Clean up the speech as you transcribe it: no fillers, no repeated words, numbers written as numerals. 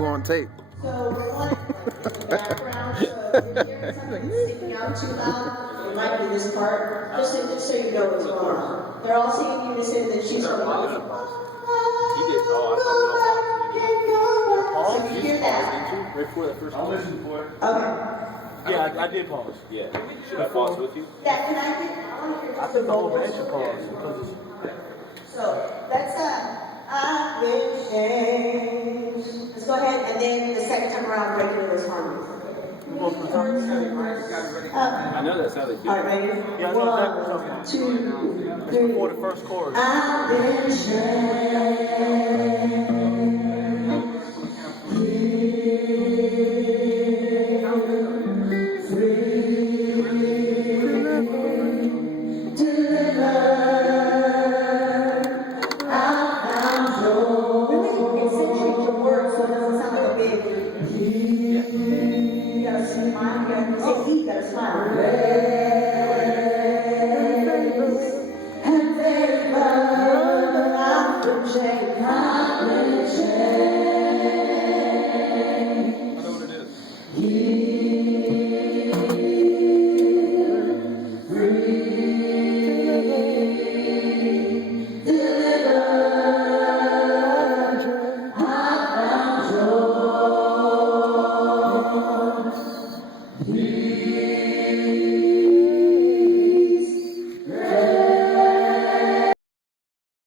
you on tape. So one in the background, so if you're hearing something sticking out too loud, it might be this part, just so you know what's going on. They're all singing in unison, and she's going to He did. Oh, I thought So you hear that? right before that first. I'll listen for it. Okay. Yeah, I did pause. Yeah. Should I pause with you? Yeah, can I get, I think the whole band should pause. So that's I've been changed. Let's go ahead, and then the second time around, break into those harmonies. I know that sounded good. All right, ready? Yeah, I know exactly what 1, 2, 3. Before the first chorus. I've been